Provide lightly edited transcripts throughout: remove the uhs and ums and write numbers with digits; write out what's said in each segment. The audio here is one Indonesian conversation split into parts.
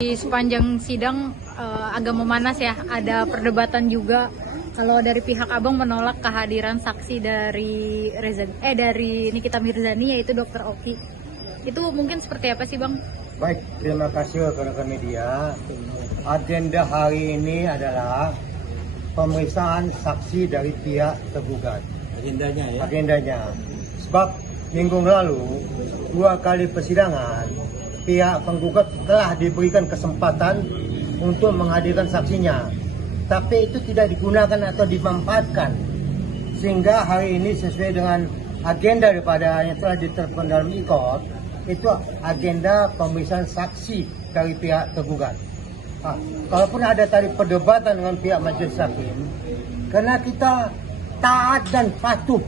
Di sepanjang sidang agak memanas ya, ada perdebatan juga. Kalau dari pihak Abang menolak kehadiran saksi dari dari Nikita Mirzani, yaitu Dr. Oki. Itu mungkin seperti apa sih Bang? Baik, terima kasih rekan-rekan media. Agenda hari ini adalah pemeriksaan saksi dari pihak tergugat. Agendanya. Sebab minggu lalu 2 kali persidangan, pihak penggugat telah diberikan kesempatan untuk menghadirkan saksinya. Tapi itu tidak digunakan atau dimanfaatkan. Sehingga hari ini sesuai dengan agenda daripada yang telah ditetapkan dalam IKOT, itu agenda pemeriksaan saksi dari pihak tergugat. Kalaupun ada tadi perdebatan dengan pihak majelis hakim, karena kita taat dan patuh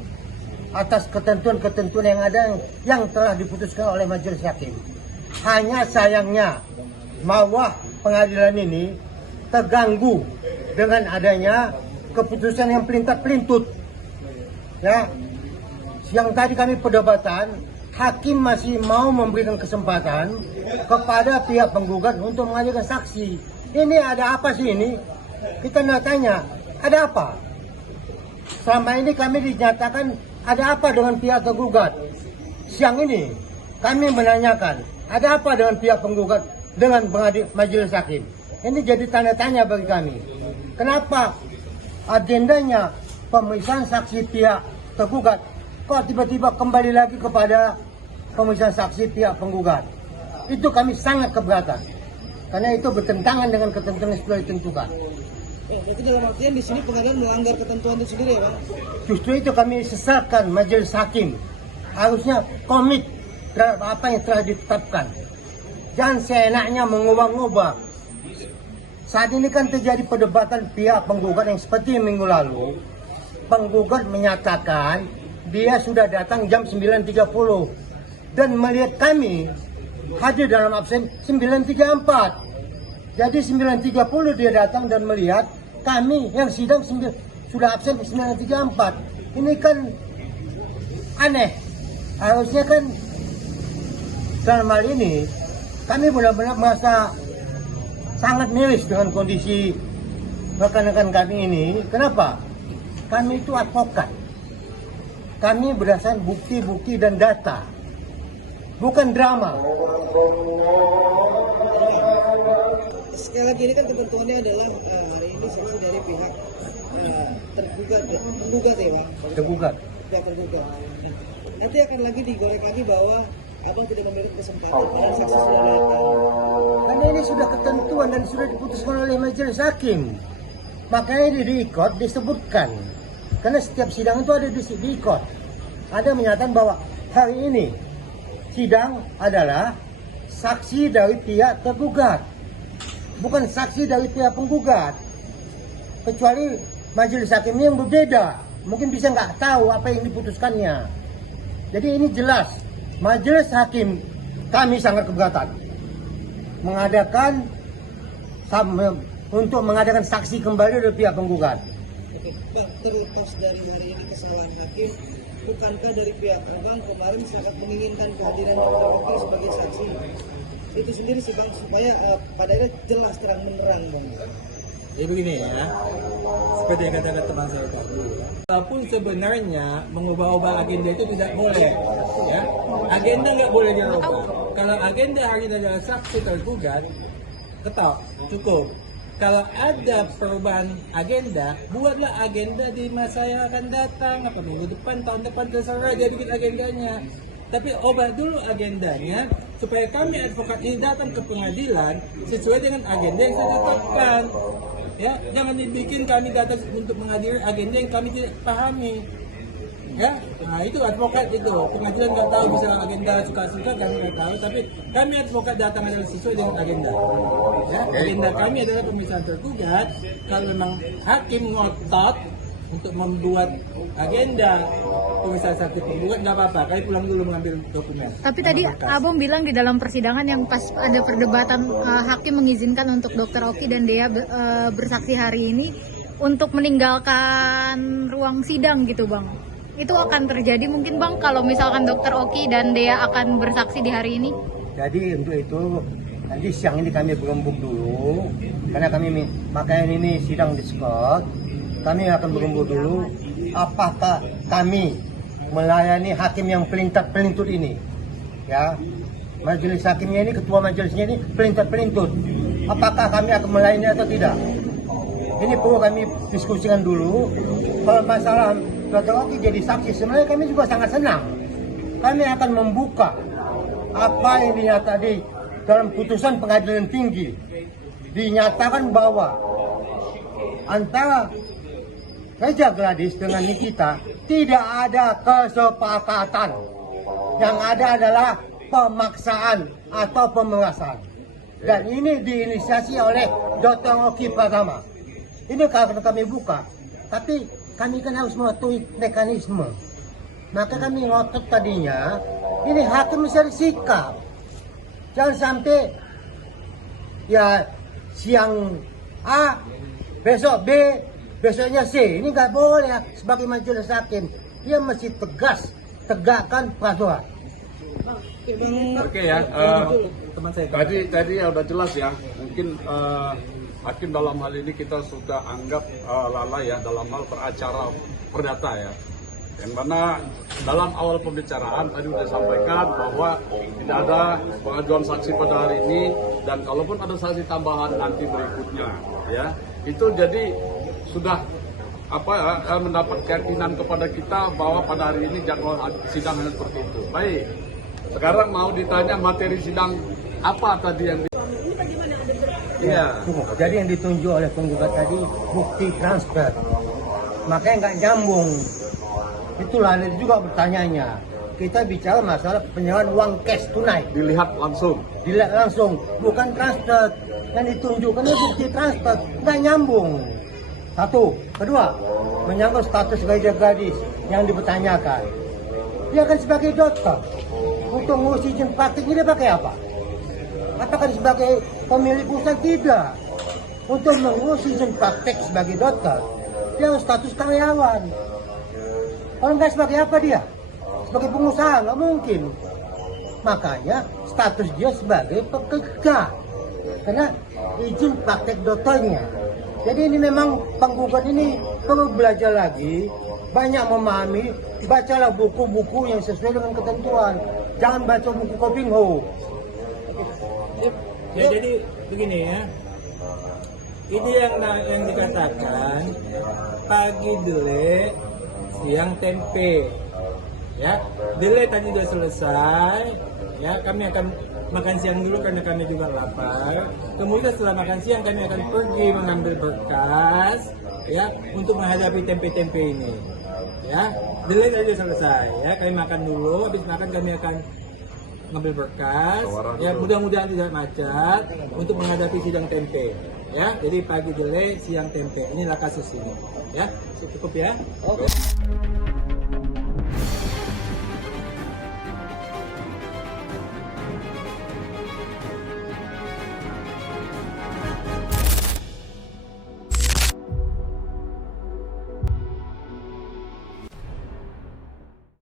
atas ketentuan-ketentuan yang ada yang telah diputuskan oleh majelis hakim. Hanya sayangnya marwah pengadilan ini terganggu dengan adanya keputusan yang pelintat-pelintut. Ya, yang tadi kami perdebatan, hakim masih mau memberikan kesempatan kepada pihak penggugat untuk menghadirkan saksi. Ini ada apa sih ini? Kita nak tanya, ada apa? Selama ini kami dinyatakan ada apa dengan pihak tergugat. Siang ini kami menanyakan, ada apa dengan pihak penggugat dengan majelis hakim. Ini jadi tanda tanya bagi kami. Kenapa agendanya pemeriksaan saksi pihak tergugat kok tiba-tiba kembali lagi kepada pemeriksaan saksi pihak penggugat? Itu kami sangat keberatan, karena itu bertentangan dengan ketentuan yang sudah ditentukan. Berarti dalam artian di sini pengadilan melanggar ketentuan itu sendiri ya Pak? Justru itu kami sesalkan majelis hakim. Harusnya komit terhadap apa yang telah ditetapkan. Jangan seenaknya mengubah-ubah. Saat ini kan terjadi perdebatan pihak penggugat yang seperti minggu lalu. Penggugat menyatakan dia sudah datang jam 9.30 dan melihat kami hadir dalam absen 9.34. Jadi 9.30 dia datang dan melihat kami yang sidang sudah absen 9.34. Ini kan aneh. Harusnya kan dalam hal ini kami benar-benar merasa sangat miris dengan kondisi rekan-rekan kami ini. Kenapa? Kami itu advokat. Kami berdasarkan bukti-bukti dan data, bukan drama. Sekali lagi ini kan ketentuannya adalah hari ini saksi dari pihak penggugat ya Pak? Tergugat. Pihak tergugat. Nanti akan lagi digoreng lagi bahwa Abang tidak memiliki kesempatan padahal saksi sudah datang. Karena ini sudah ketentuan dan sudah diputuskan oleh majelis hakim. Makanya di IKOT disebutkan. Karena setiap sidang itu ada di IKOT. Ada menyatakan bahwa hari ini sidang adalah saksi dari pihak tergugat, bukan saksi dari pihak penggugat. Kecuali majelis hakim yang berbeda, mungkin bisa nggak tahu apa yang diputuskannya. Jadi ini jelas, majelis hakim kami sangat keberatan mengadakan saksi kembali dari pihak penggugat. Bang, terlepas dari hari ini kesalahan hakim, bukankah dari pihak Abang kemarin sangat menginginkan kehadiran Dr. Oki sebagai saksi? Itu sendiri sih Bang, supaya pada akhirnya jelas terang menerang Bang. Jadi begini ya, seperti yang kata teman saya tadi, walaupun sebenarnya mengubah-ubah agenda itu tidak boleh, ya, agenda nggak boleh dirubah. Kalau agenda hari ini adalah saksi tergugat, tetap cukup. Kalau ada perubahan agenda, buatlah agenda di masa yang akan datang, apa minggu depan, tahun depan, terserah dia bikin agendanya. Tapi ubah dulu agendanya supaya kami advokat ini datang ke pengadilan sesuai dengan agenda yang sudah ditetapkan. Ya, jangan dibikin kami datang untuk menghadiri agenda yang kami tidak pahami. Ya, nah itu advokat itu pengadilan nggak tahu bisa agenda suka-suka kami nggak tahu, tapi kami advokat datang adalah sesuai dengan agenda. Ya, agenda kami adalah pemeriksaan tergugat. Kalau memang hakim ngotot untuk membuat agenda pemeriksaan saksi penggugat nggak apa-apa, kami pulang dulu mengambil dokumen. Tapi tadi Abang bilang di dalam persidangan yang pas ada perdebatan, hakim mengizinkan untuk Dr. Oki dan Dea bersaksi hari ini untuk meninggalkan ruang sidang gitu Bang. Itu akan terjadi mungkin Bang kalau misalkan Dr. Oki dan Dea akan bersaksi di hari ini? Jadi untuk itu Nanti siang ini kami berembuk dulu, karena makanya ini sidang diskot. Kami akan berembuk dulu, apakah kami melayani hakim yang pelintut ini, ya. Majelis hakimnya ini, ketua majelisnya ini pelintut. Apakah kami akan melayani atau tidak? Ini perlu kami diskusikan dulu. Kalau masalah Dr. Oki jadi saksi, sebenarnya kami juga sangat senang. Kami akan membuka apa yang dinyatakan di dalam putusan pengadilan tinggi. Dinyatakan bahwa antara Reja Gladys dengan Nikita tidak ada kesepakatan. Yang ada adalah pemaksaan atau pemerasan. Dan ini diinisiasi oleh Dr. Oki pertama. Ini kalau kami buka, tapi kami kan harus mematuhi mekanisme. Maka kami ngotot tadinya, ini hakim bisa sikap. Jangan sampai ya siang A, besok B, besoknya C. Ini nggak boleh sebagai majelis hakim. Dia mesti tegas, tegakkan peraturan. Oke ya, Teman saya. tadi udah jelas ya. Mungkin hakim dalam hal ini kita sudah anggap lalai ya dalam hal beracara perdata ya. Yang mana dalam awal pembicaraan tadi sudah sampaikan bahwa tidak ada pengajuan saksi pada hari ini, dan kalaupun ada saksi tambahan nanti berikutnya ya. Itu jadi sudah mendapat keyakinan kepada kita bahwa pada hari ini jadwal sidang hanya seperti itu. Baik. Sekarang mau ditanya materi sidang apa tadi yang Iya. Jadi yang ditunjuk oleh penggugat tadi bukti transfer. Makanya nggak nyambung. Itulah ada juga pertanyaannya. Kita bicara masalah penyerahan uang cash tunai. dilihat langsung? Dilihat langsung, bukan transfer. Yang ditunjukkan itu bukti transfer. Nggak nyambung. Satu. Kedua, menyangkut status Reja Gladys yang dipertanyakan. Dia kan sebagai dokter. Untuk ngurus izin praktik ini dia pakai apa? Apakah dia sebagai pemilik usaha? Tidak. Untuk mengurus izin praktek sebagai dokter, dia harus status karyawan. Kalau nggak sebagai apa dia? Sebagai pengusaha, nggak mungkin. Makanya status dia sebagai pekerja. Karena izin praktek dokternya. Jadi ini memang penggugat ini perlu belajar lagi, banyak memahami, bacalah buku-buku yang sesuai dengan ketentuan. Jangan baca buku Kopingho. Ya, jadi begini ya. Ini yang dikatakan pagi delay, siang tempe. Ya, delay tadi sudah selesai. Ya, kami akan makan siang dulu karena kami juga lapar. Kemudian setelah makan siang kami akan pergi mengambil berkas ya untuk menghadapi tempe-tempe ini. Ya, delay tadi sudah selesai. Ya, kami makan dulu. Habis makan kami akan ngambil berkas. Ya, mudah-mudahan tidak macet untuk menghadapi sidang tempe. Ya, jadi pagi delay, siang tempe. Inilah kasus ini. Ya, cukup ya. Oke.